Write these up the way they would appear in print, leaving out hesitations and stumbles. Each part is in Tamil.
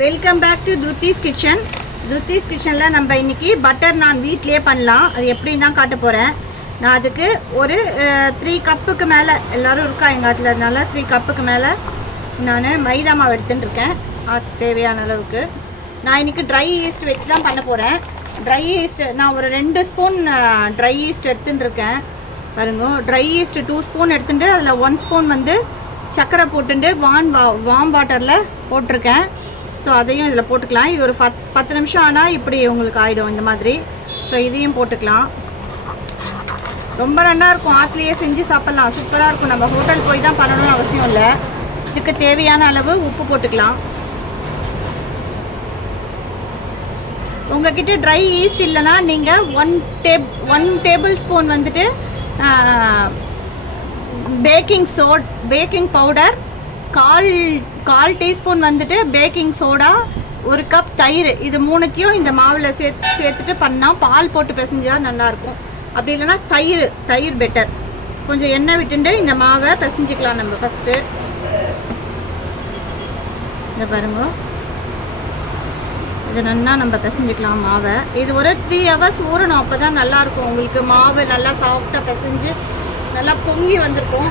Welcome back to Thuruthi's kitchen. Thuruthi's கிச்சனில் நம்ம இன்றைக்கி பட்டர் நான் வீட்டிலே பண்ணலாம். அது எப்படின்னு தான் காட்ட போகிறேன். நான் அதுக்கு ஒரு 3 கப்புக்கு மேலே எல்லோரும் இருக்கா எங்கள் அதில், அதனால 3 கப்புக்கு மேலே நான் மைதா மாவு எடுத்துட்டுருக்கேன். அதுக்கு தேவையான அளவுக்கு நான் இன்றைக்கி ட்ரை ஈஸ்ட் வச்சு தான் பண்ண போகிறேன். ட்ரை ஈஸ்ட் நான் ஒரு 2 ஸ்பூன் ட்ரை ஈஸ்ட் எடுத்துட்டுருக்கேன். பாருங்க, ட்ரை ஈஸ்ட் 2 ஸ்பூன் எடுத்துட்டு அதில் 1 ஸ்பூன் வந்து சர்க்கரை போட்டுட்டு வார்ம் வாட்டரில் போட்டிருக்கேன். ஸோ அதையும் இதில் போட்டுக்கலாம். இது ஒரு 10 நிமிஷம் ஆனால் இப்படி உங்களுக்கு ஆகிடும் இந்த மாதிரி. ஸோ இதையும் போட்டுக்கலாம். ரொம்ப நல்லா இருக்கும். ஆற்றுலையே செஞ்சு சாப்பிட்லாம், சூப்பராக இருக்கும். நம்ம ஹோட்டல் போய் தான் பண்ணணும்னு அவசியம் இல்லை. இதுக்கு தேவையான அளவு உப்பு போட்டுக்கலாம். உங்ககிட்ட ட்ரை ஈஸ்ட் இல்லைன்னா நீங்கள் 1 டேபிள் ஸ்பூன் வந்துட்டு பேக்கிங் பவுடர், கால் டீஸ்பூன் வந்துட்டு பேக்கிங் சோடா, 1 கப் தயிர், இது 3த்தையும் இந்த மாவில் சேர்த்துட்டு பண்ணால் பால் போட்டு பிசைஞ்சால் நல்லாயிருக்கும். அப்படி இல்லைன்னா தயிர் பெட்டர். கொஞ்சம் எண்ணெய் விட்டுட்டு இந்த மாவை பிசைஞ்சிக்கலாம். நம்ம ஃபஸ்ட்டு இந்த பாருங்க, இது நல்லா நம்ம பிசைஞ்சிக்கலாம் மாவை. இது ஒரு 3 ஹவர்ஸ் ஊறணும். அப்போ தான் நல்லாயிருக்கும். உங்களுக்கு மாவு நல்லா சாஃப்டாக பிசைஞ்சு நல்லா பொங்கி வந்திருக்கும்.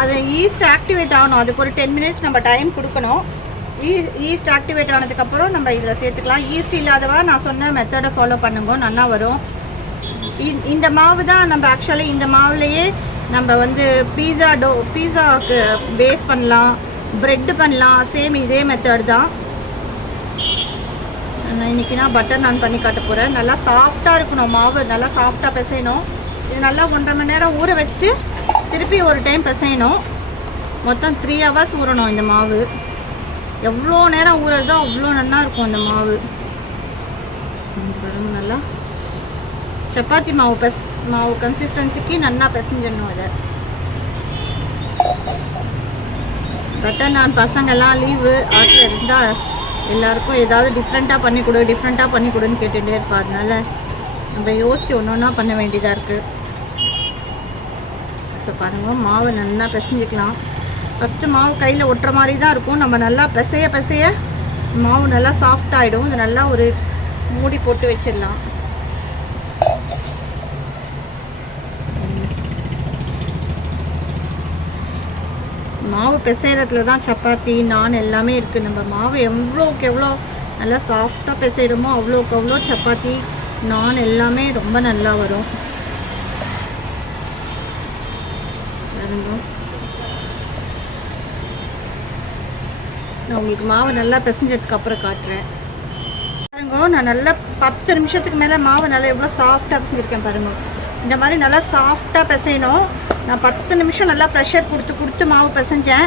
அது ஈஸ்ட் ஆக்டிவேட் ஆகணும். அதுக்கு ஒரு 10 மினிட்ஸ் நம்ம டைம் கொடுக்கணும். ஈஸ்ட் ஆக்டிவேட் ஆனதுக்கப்புறம் நம்ம இதில் சேர்த்துக்கலாம். ஈஸ்ட் இல்லாதவா நான் சொன்ன மெத்தடை ஃபாலோ பண்ணுங்க, நல்லா வரும். இந்த மாவு தான் நம்ம ஆக்சுவலி இந்த மாவுலேயே நம்ம வந்து பீஸாவுக்கு பேஸ் பண்ணலாம், ப்ரெட்டு பண்ணலாம். சேம் இதே மெத்தட் தான். இன்றைக்கி நான் பட்டர் நான் பண்ணி காட்ட போகிறேன். நல்லா சாஃப்டாக இருக்கணும் மாவு, நல்லா சாஃப்டாக பிசையணும். இது நல்லா 1.5 மணி நேரம் ஊற வச்சுட்டு திருப்பி ஒரு டைம் பிசையணும். மொத்தம் 3 ஹவர்ஸ் ஊறணும் இந்த மாவு. எவ்வளோ நேரம் ஊறுறதோ அவ்வளோ நல்லா இருக்கும் இந்த மாவு. பாருங்க, நல்லா சப்பாத்தி மாவு கன்சிஸ்டன்சிக்கு நல்லா பிசைஞ்சிடணும். அதை பட்டர் நான் பசங்கள்லாம் லீவு ஆட்டில் இருந்தால் எல்லாருக்கும் ஏதாவது டிஃப்ரெண்ட்டாக பண்ணி கொடுன்னு கேட்டுகிட்டே இருப்பா. அதனால நம்ம யோசித்து ஒன்று ஒன்றா பண்ண வேண்டியதாக இருக்குது. ஸோ பாருங்கள், மாவு நல்லா பிசைஞ்சிக்கலாம். ஃபஸ்ட்டு மாவு கையில் ஒட்டுற மாதிரி தான் இருக்கும். நம்ம நல்லா பிசைய மாவு நல்லா சாஃப்டாகிடும். இது நல்லா ஒரு மூடி போட்டு வச்சிடலாம். மாவு பிசைறதுல தான் சப்பாத்தி நான் எல்லாமே இருக்குது. நம்ம மாவு எவ்வளோக்கு எவ்வளோ நல்லா சாஃப்டாக பிசைகிறோமோ அவ்வளோக்கு அவ்வளோ சப்பாத்தி நான் எல்லாமே ரொம்ப நல்லா வரும். நான் உங்களுக்கு மாவு நல்லா பிசைஞ்சதுக்கப்புறம் காட்டுறேன். பாருங்க, நான் நல்லா 10 நிமிஷத்துக்கு மேலே மாவு நல்லா எவ்வளோ சாஃப்டாக பிசைஞ்சிருக்கேன். பாருங்கள், இந்த மாதிரி நல்லா சாஃப்டாக பிசையணும். நான் 10 நிமிஷம் நல்லா ப்ரெஷர் கொடுத்து மாவு பிசைஞ்சேன்.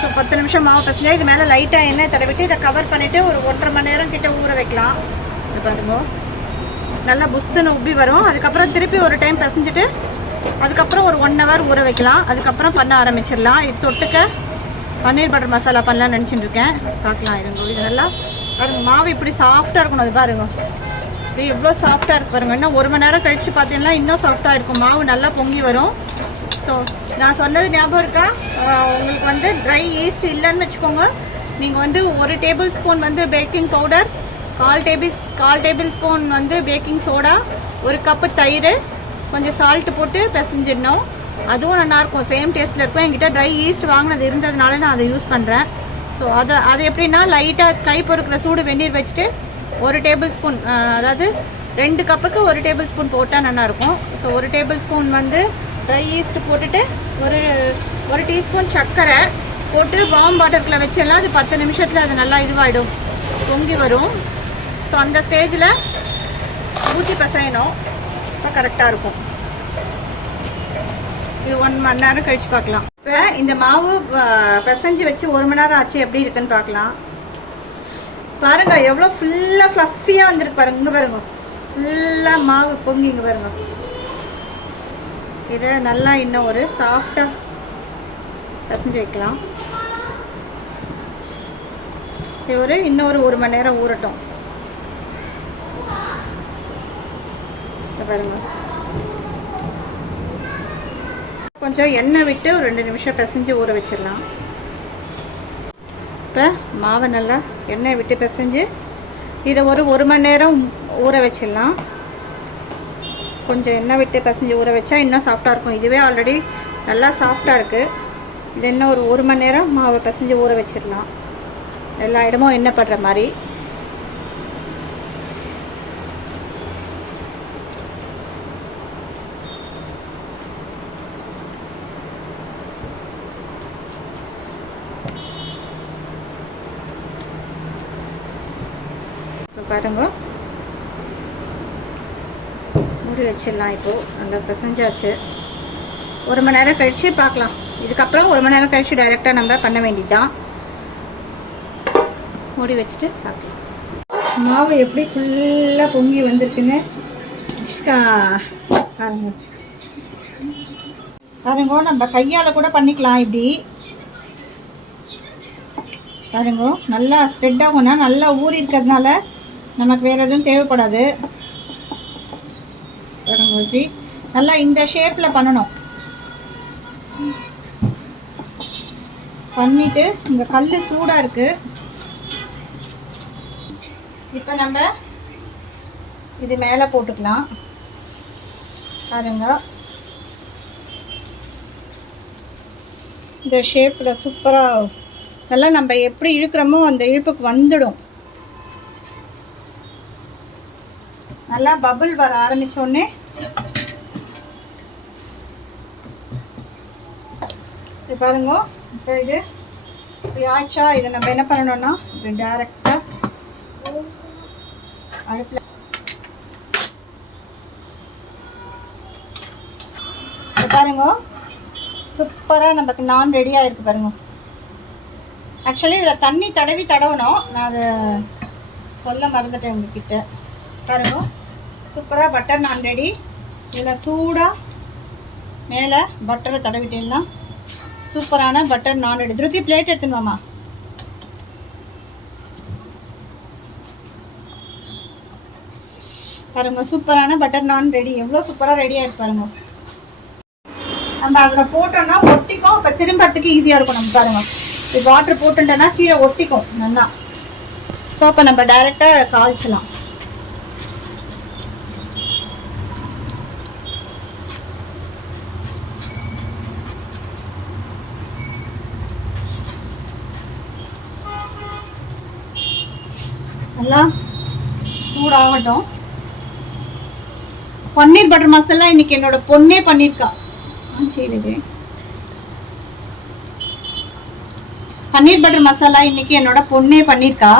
ஸோ 10 நிமிஷம் மாவு பிசைஞ்சேன். இது மேலே லைட்டாக எண்ணெய் தடவிட்டு இதை கவர் பண்ணிவிட்டு ஒரு 1.5 மணி நேரம் கிட்ட ஊற வைக்கலாம். இது பாருங்க, நல்லா புஷ்ஷுன்னு உப்பி வரும். அதுக்கப்புறம் திருப்பி ஒரு டைம் பிசைஞ்சிட்டு அதுக்கப்புறம் ஒரு 1 ஹவர் ஊற வைக்கலாம். அதுக்கப்புறம் பண்ண ஆரம்பிச்சிடலாம். இது தொட்டுக்க பன்னீர் பட்டர் மசாலா பண்ணலான்னு நினச்சிட்டு இருக்கேன். பார்க்கலாம் இருங்க. இது நல்லா பாருங்க, மாவு இப்படி சாஃப்டாக இருக்கணும். அது பாருங்க, இப்படி எவ்வளோ சாஃப்டாக இருக்கு பாருங்கள். இன்னும் 1 மணி நேரம் கழித்து பார்த்தீங்கன்னா இன்னும் சாஃப்டாக இருக்கும். மாவு நல்லா பொங்கி வரும். ஸோ நான் சொன்னது ஞாபகம் இருக்கா? உங்களுக்கு வந்து ட்ரை ஈஸ்ட் இல்லைன்னு வச்சுக்கோங்க. நீங்கள் வந்து 1 டேபிள் ஸ்பூன் வந்து பேக்கிங் பவுடர், 1/4 டேபிள் ஸ்பூன் வந்து பேக்கிங் சோடா, 1 கப்பு தயிர், கொஞ்சம் சால்ட்டு போட்டு பிசைஞ்சிடணும். அதுவும் நல்லாயிருக்கும், சேம் டேஸ்ட்டில் இருக்கும். என்கிட்ட ட்ரை ஈஸ்ட் வாங்கினது இருந்ததுனால நான் அதை யூஸ் பண்ணுறேன். ஸோ அது எப்படின்னா லைட்டாக கை பொறுக்கிற சூடு வெந்நீர் வச்சுட்டு 1 டேபிள் ஸ்பூன், அதாவது 2 கப்புக்கு 1 டேபிள் ஸ்பூன் போட்டால் நல்லாயிருக்கும். ஸோ 1 டேபிள் ஸ்பூன் வந்து ட்ரை ஈஸ்ட் போட்டுட்டு ஒரு டீஸ்பூன் சர்க்கரை போட்டு வார்ம் வாட்டருக்குள்ளே வச்சிடலாம். அது 10 நிமிஷத்தில் அது நல்லா இதுவாகிடும், பொங்கி வரும். ஸோ அந்த ஸ்டேஜில் ஊற்றி பிசையணும். இப்போ கரெக்டாக இருக்கும். இது 1 மணி நேரம் கழித்து பார்க்கலாம். இப்போ இந்த மாவு பிசைஞ்சு வச்சு 1 மணி நேரம் ஆச்சு. எப்படி இருக்குன்னு பார்க்கலாம். பாருங்கள், எவ்வளோ ஃபுல்லாக ஃப்ளஃபியாக வந்துருக்கு பாருங்க. இங்கே பாருங்க, ஃபுல்லாக மாவு பொங்கி இங்கே பாருங்க. இதை நல்லா இன்னும் ஒரு சாஃப்டாக பிசைஞ்சு வைக்கலாம். இது இன்னொரு 1 மணி நேரம் ஊறட்டும். பாருங்கள். கொஞ்சம் எண்ணெய் விட்டு ஒரு 2 நிமிஷம் பிசைஞ்சு ஊற வச்சிடலாம். இப்போ மாவை நல்லா எண்ணெய் விட்டு பிசைஞ்சு இதை ஒரு 1 மணி நேரம் ஊற வச்சிடலாம். கொஞ்சம் எண்ணெய் விட்டு பிசைஞ்சு ஊற வச்சா இன்னும் சாஃப்டாக இருக்கும். இதுவே ஆல்ரெடி நல்லா சாஃப்டாக இருக்குது. இது இன்னும் ஒரு 1 மணி நேரம் மாவை பிசைஞ்சு ஊற வச்சிடலாம். எல்லா இடமும் எண்ணெய் படுற மாதிரி. பாருங்க, மூடி வச்சிடலாம். இப்போது நல்லா பிசைஞ்சாச்சு. 1 மணி நேரம் கழித்து பார்க்கலாம். இதுக்கப்புறம் 1 மணி நேரம் கழித்து டைரெக்டாக நம்ம பண்ண வேண்டியது தான். மூடி வச்சுட்டு பார்க்கலாம். மாவு எப்படி ஃபுல்லாக பொங்கி வந்திருக்குன்னு பாருங்க. பாருங்க, நம்ம கையால் கூட பண்ணிக்கலாம். இப்படி பாருங்க, நல்லா ஸ்ப்ரெட் ஆகும்னா நல்லா ஊறி இருக்கிறதுனால நமக்கு வேறு எதுவும் தேவைப்படாது. பாருங்க, இப்படி நல்லா இந்த ஷேப்பில் பண்ணணும். பண்ணிவிட்டு இந்த கல் சூடாக இருக்குது. இப்போ நம்ம இது மேலே போட்டுக்கலாம். பாருங்க, இந்த ஷேப்பில் சூப்பராக நல்லா நம்ம எப்படி இழுக்கிறோமோ அந்த இழுப்புக்கு வந்துடும். நல்லா பபிள் வர ஆரம்பித்தோடனே இது பாருங்க. இப்போ இது இப்படி ஆச்சா, இதை நம்ம என்ன பண்ணணும்னா இப்படி டைரெக்டாக அடுப்பில் பாருங்க, சூப்பராக நமக்கு நான் ரெடி ஆகிருக்கு. பாருங்க, ஆக்சுவலி இதில் தண்ணி தடவணும். நான் அதை சொல்ல மறந்துட்டேன் உங்ககிட்ட. பாருங்க, சூப்பராக பட்டர் நான் ரெடி. இதில் சூடாக மேலே பட்டரை தடவிட்டேன்னா சூப்பரான பட்டர் நான் ரெடி. திருச்சி பிளேட் எடுத்துன்னு வாமா. பாருங்க, சூப்பரான பட்டர் நான் ரெடி. எவ்வளோ சூப்பராக ரெடியாக இருக்கு பாருங்க. நம்ம அதில் போட்டோன்னா ஒட்டிக்கும். இப்போ திரும்பறதுக்கு ஈஸியாக இருக்கும். நம்ம பாருங்க, இப்போ வாட்டர் போட்டுட்டோன்னா கீழே ஒட்டிக்கும் நல்லா. ஸோ அப்போ நம்ம டைரெக்டாக காய்ச்சலாம். நல்லா சூடாகட்டும். பன்னீர் பட்டர் மசாலா இன்னைக்கு என்னோட பொண்ணே பண்ணியிருக்கா. சரி, பன்னீர் பட்டர் மசாலா இன்னைக்கு என்னோட பொண்ணே பண்ணியிருக்கா.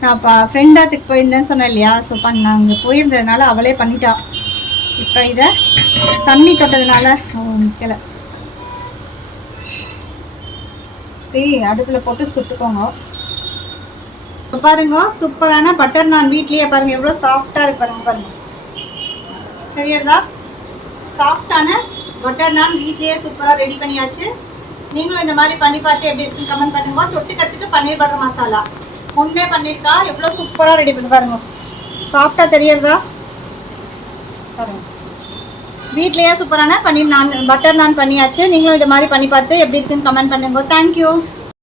நான் இப்போ ஃப்ரெண்டாத்துக்கு போயிருந்தேன்னு சொன்னேன் இல்லையா. ஸோ அங்கே போயிருந்ததுனால அவளே பண்ணிட்டா. இப்போ இதை தண்ணி தொட்டதுனால நிற்கலை. அடுப்பில் போட்டு சுட்டுக்கோங்க. பாருங்க, சூப்பரான பட்டர் நான் வீட்லயே பாருங்க எவ்வளோ சாஃப்டாக இருக்கு. பாருங்க பாருங்க, சரியாதா? சாஃப்டான பட்டர் நான் வீட்லயே சூப்பராக ரெடி பண்ணியாச்சு. நீங்களும் இந்த மாதிரி பண்ணி பார்த்து எப்படி இருக்குன்னு கமெண்ட் பண்ணுங்க. தொட்டுக்கிறதுக்கு பன்னீர் பட்டர் மசாலா முன்னே பண்ணியிருக்கா. எவ்வளோ சூப்பராக ரெடி பண்ணி பாருங்க. சாஃப்டாக தெரியறதா? பாருங்க, வீட்லயே சூப்பரான பன்னீர் நான் பட்டர் நான் பண்ணியாச்சு. நீங்களும் இந்த மாதிரி பண்ணி பார்த்து எப்படி இருக்குன்னு கமெண்ட் பண்ணுங்க. தேங்க்யூ.